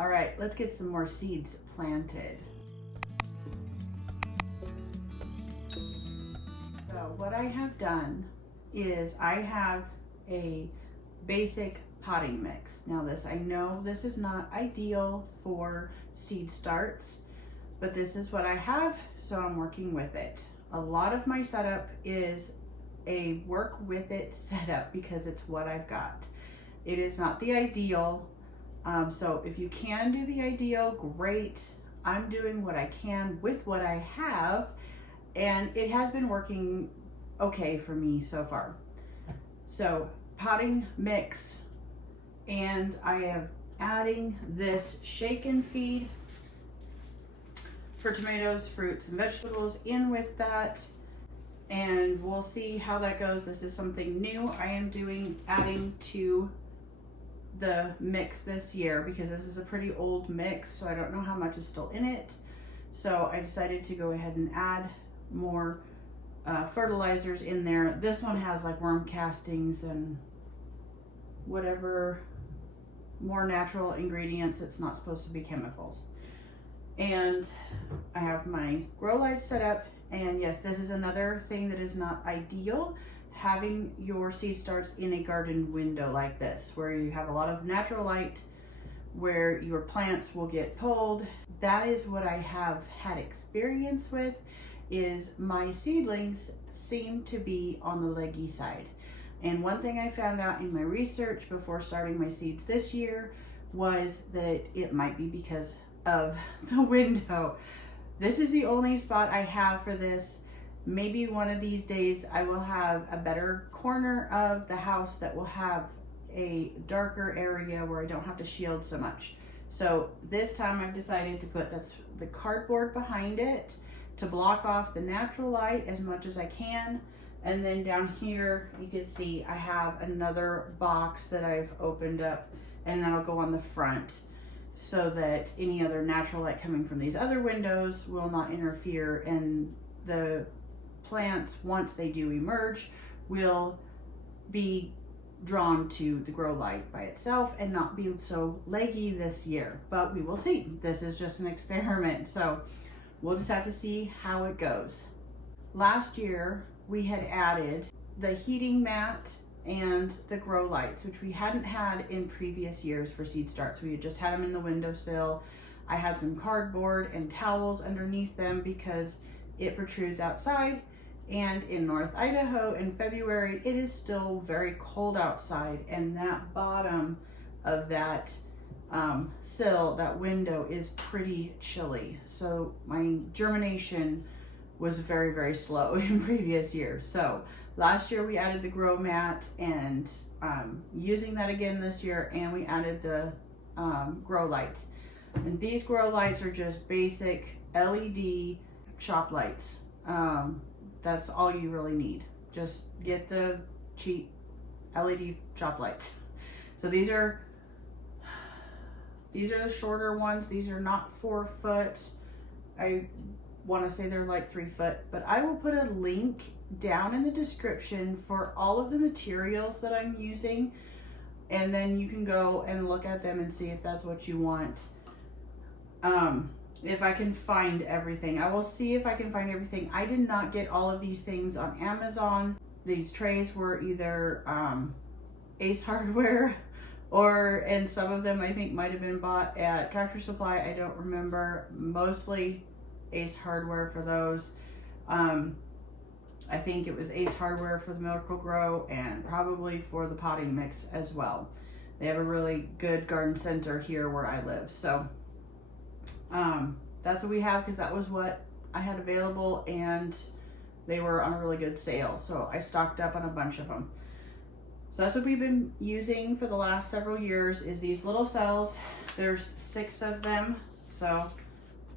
All right, let's get some more seeds planted. So what I have done is I have a basic potting mix. Now this, I know this is not ideal for seed starts, but this is what I have, so I'm working with it. A lot of my setup is a work with it setup because it's what I've got. It is not the ideal. So if you can do the ideal, great. I'm doing what I can with what I have, and it has been working okay for me so far. So potting mix, and I am adding this shake and feed for tomatoes, fruits, and vegetables in with that, and we'll see how that goes. This is something new I am adding to the mix this year because this is a pretty old mix, so I don't know how much is still in it. So I decided to go ahead and add more fertilizers in there. This one has like worm castings and whatever more natural ingredients. It's not supposed to be chemicals. And I have my grow lights set up, and yes, this is another thing that is not ideal, having your seed starts in a garden window like this, where you have a lot of natural light, where your plants will get pulled. That is what I have had experience with, is my seedlings seem to be on the leggy side. And one thing I found out in my research before starting my seeds this year was that it might be because of the window. This is the only spot I have for this. Maybe one of these days I will have a better corner of the house that will have a darker area where I don't have to shield so much. So this time I've decided to put the cardboard behind it to block off the natural light as much as I can. And then down here you can see I have another box that I've opened up, and that'll go on the front so that any other natural light coming from these other windows will not interfere, and the plants, once they do emerge, will be drawn to the grow light by itself and not be so leggy this year. But we will see. This is just an experiment, so we'll just have to see how it goes. Last year we had added the heating mat and the grow lights, which we hadn't had in previous years for seed starts. We had just had them in the windowsill. I had some cardboard and towels underneath them because it protrudes outside, and in North Idaho in February it is still very cold outside, and that bottom of that sill, that window, is pretty chilly. So my germination was very, very slow in previous years. So last year we added the grow mat, and using that again this year, and we added the grow lights. And these grow lights are just basic LED shop lights. That's all you really need. Just get the cheap LED shop lights. So these are the shorter ones. These are not 4 foot. I want to say they're like 3 foot, but I will put a link down in the description for all of the materials that I'm using, and then you can go and look at them and see if that's what you want. If I can find everything, I will see if I can find everything. I did not get all of these things on Amazon. These trays were either Ace Hardware, and some of them I think might have been bought at Tractor Supply. I don't remember. Mostly Ace Hardware for those. I think it was Ace Hardware for the Miracle Grow, and probably for the potting mix as well. They have a really good garden center here where I live. So that's what we have, because that was what I had available, and they were on a really good sale. So I stocked up on a bunch of them. So that's what we've been using for the last several years, is these little cells. There's 6 of them. So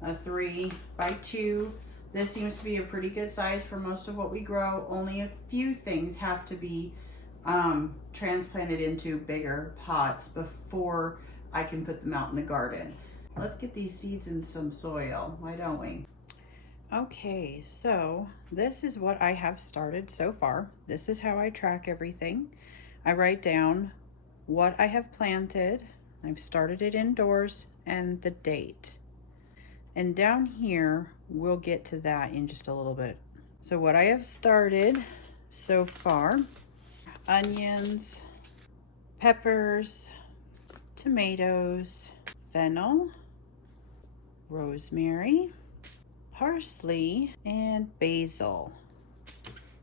a 3 by 2. This seems to be a pretty good size for most of what we grow. Only a few things have to be transplanted into bigger pots before I can put them out in the garden. Let's get these seeds in some soil, why don't we? Okay, so this is what I have started so far. This is how I track everything. I write down what I have planted, I've started it indoors, and the date. And down here, we'll get to that in just a little bit. So what I have started so far, onions, peppers, tomatoes, fennel, rosemary, parsley, and basil.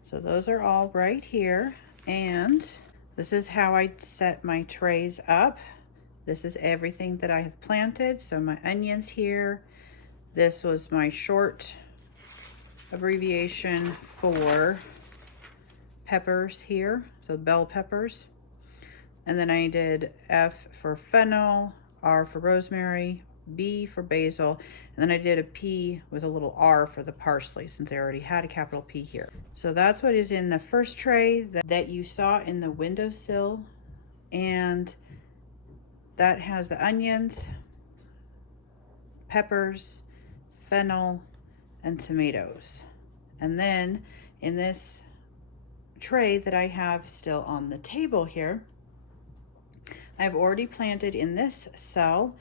So those are all right here. And this is how I set my trays up. This is everything that I have planted. So my onions here. This was my short abbreviation for peppers here. So bell peppers. And then I did F for fennel, R for rosemary, B for basil, and then I did a P with a little R for the parsley since I already had a capital P here. So that's what is in the first tray that you saw in the windowsill, and that has the onions, peppers, fennel, and tomatoes. And then in this tray that I have still on the table here, I've already planted in this cell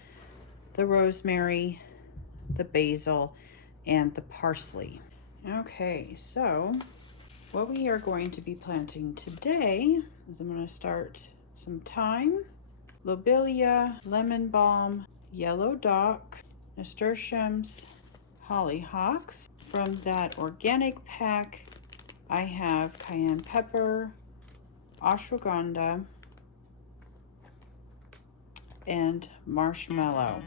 the rosemary, the basil, and the parsley. Okay, so what we are going to be planting today is I'm going to start some thyme, lobelia, lemon balm, yellow dock, nasturtiums, hollyhocks. From that organic pack, I have cayenne pepper, ashwagandha, and marshmallow.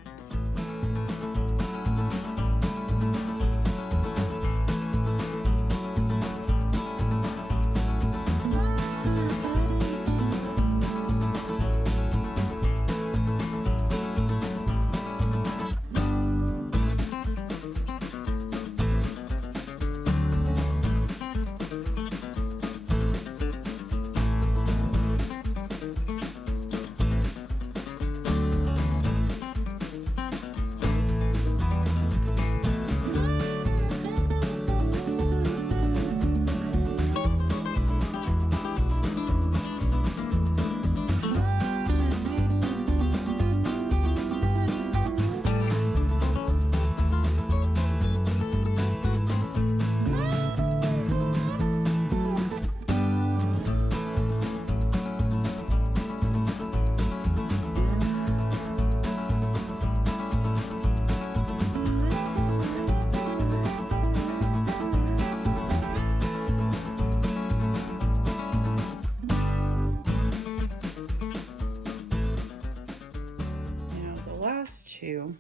Two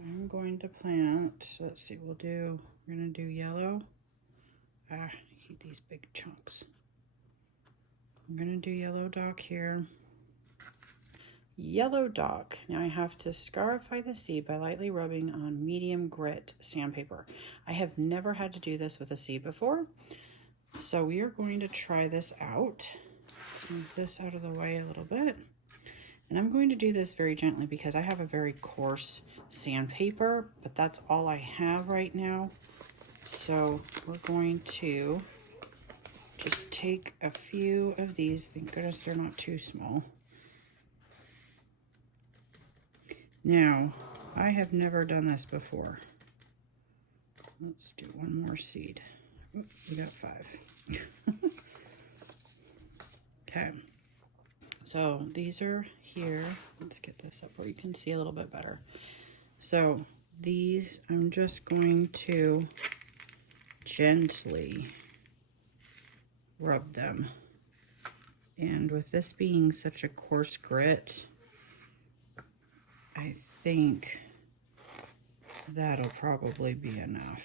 I'm going to plant. Let's see, we're gonna do yellow. I hate these big chunks. I'm gonna do yellow dock here. Yellow dock. Now I have to scarify the seed by lightly rubbing on medium grit sandpaper. I have never had to do this with a seed before, so we are going to try this out. Let's move this out of the way a little bit. And I'm going to do this very gently because I have a very coarse sandpaper, but that's all I have right now. So we're going to just take a few of these. Thank goodness they're not too small. Now, I have never done this before. Let's do one more seed. Oop, we got 5. Okay. So these are here. Let's get this up where you can see a little bit better. So these, I'm just going to gently rub them. And with this being such a coarse grit, I think that'll probably be enough.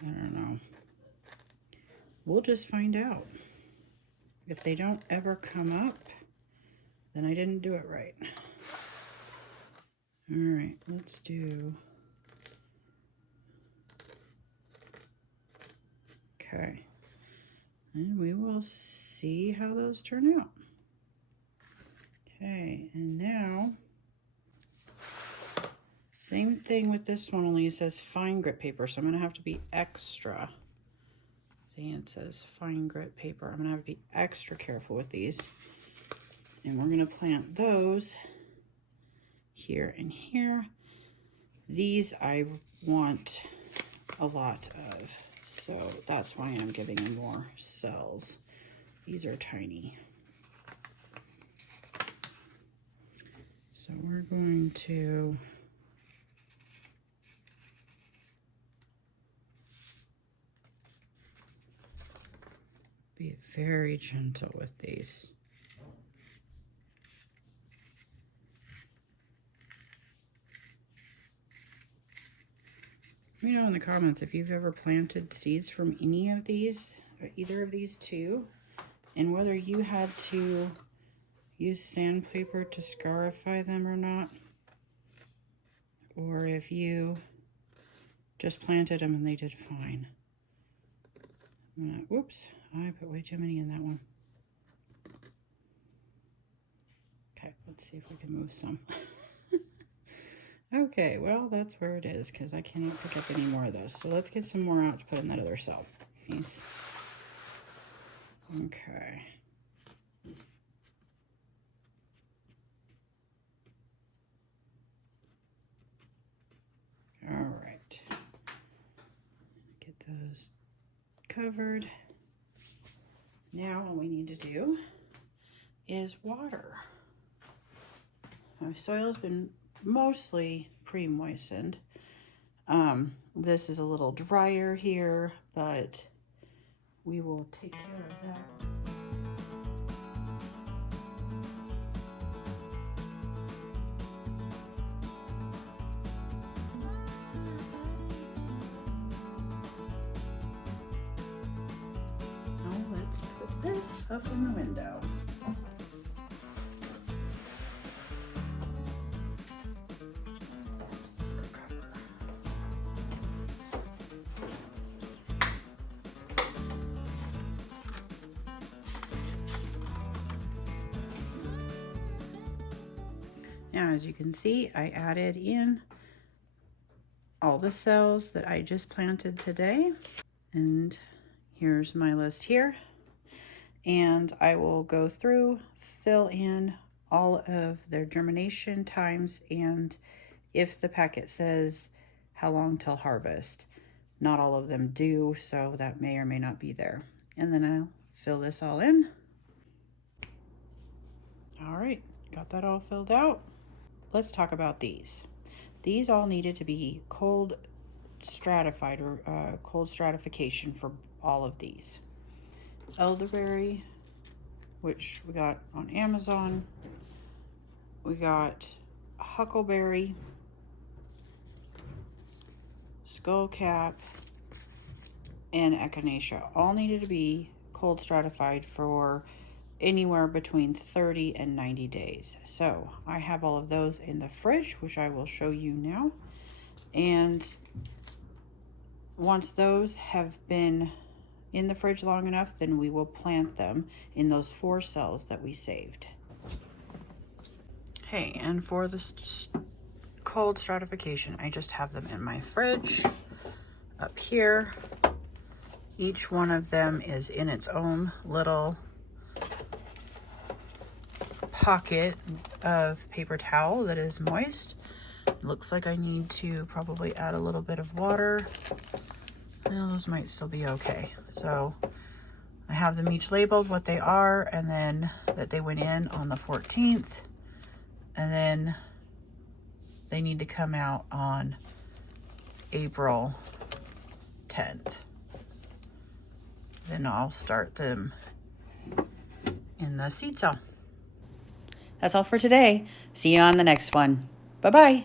I don't know. We'll just find out. If they don't ever come up, then I didn't do it right. All right, let's do. Okay. And we will see how those turn out. Okay, and now, same thing with this one, only it says fine grit paper, so I'm gonna have to be extra. See, it says fine grit paper. I'm gonna have to be extra careful with these. And we're going to plant those here and here. These I want a lot of, so that's why I'm giving them more cells. These are tiny. So we're going to be very gentle with these. Let me know in the comments if you've ever planted seeds from any of these, or either of these two, and whether you had to use sandpaper to scarify them or not, or if you just planted them and they did fine. Whoops, I put way too many in that one. Okay, let's see if we can move some. Okay, well, that's where it is, because I can't even pick up any more of those. So let's get some more out to put in that other cell. Okay. All right. Get those covered. Now all we need to do is water. My soil's been mostly pre-moistened. This is a little drier here, but we will take care of that. Now let's put this up in the window. Now, as you can see, I added in all the cells that I just planted today. And here's my list here. And I will go through, fill in all of their germination times, and if the packet says how long till harvest. Not all of them do, so that may or may not be there. And then I'll fill this all in. All right, got that all filled out. Let's talk about these. These all needed to be cold stratified, or cold stratification for all of these. Elderberry, which we got on Amazon. We got huckleberry, skullcap, and echinacea. All needed to be cold stratified for anywhere between 30 and 90 days. So I have all of those in the fridge, which I will show you now. And once those have been in the fridge long enough, then we will plant them in those 4 cells that we saved. Hey, and for this cold stratification, I just have them in my fridge up here. Each one of them is in its own little pocket of paper towel that is moist. Looks like I need to probably add a little bit of water. Well, those might still be okay. So I have them each labeled what they are, and then that they went in on the 14th, and then they need to come out on April 10th. Then I'll start them in the seed cell. That's all for today. See you on the next one. Bye-bye.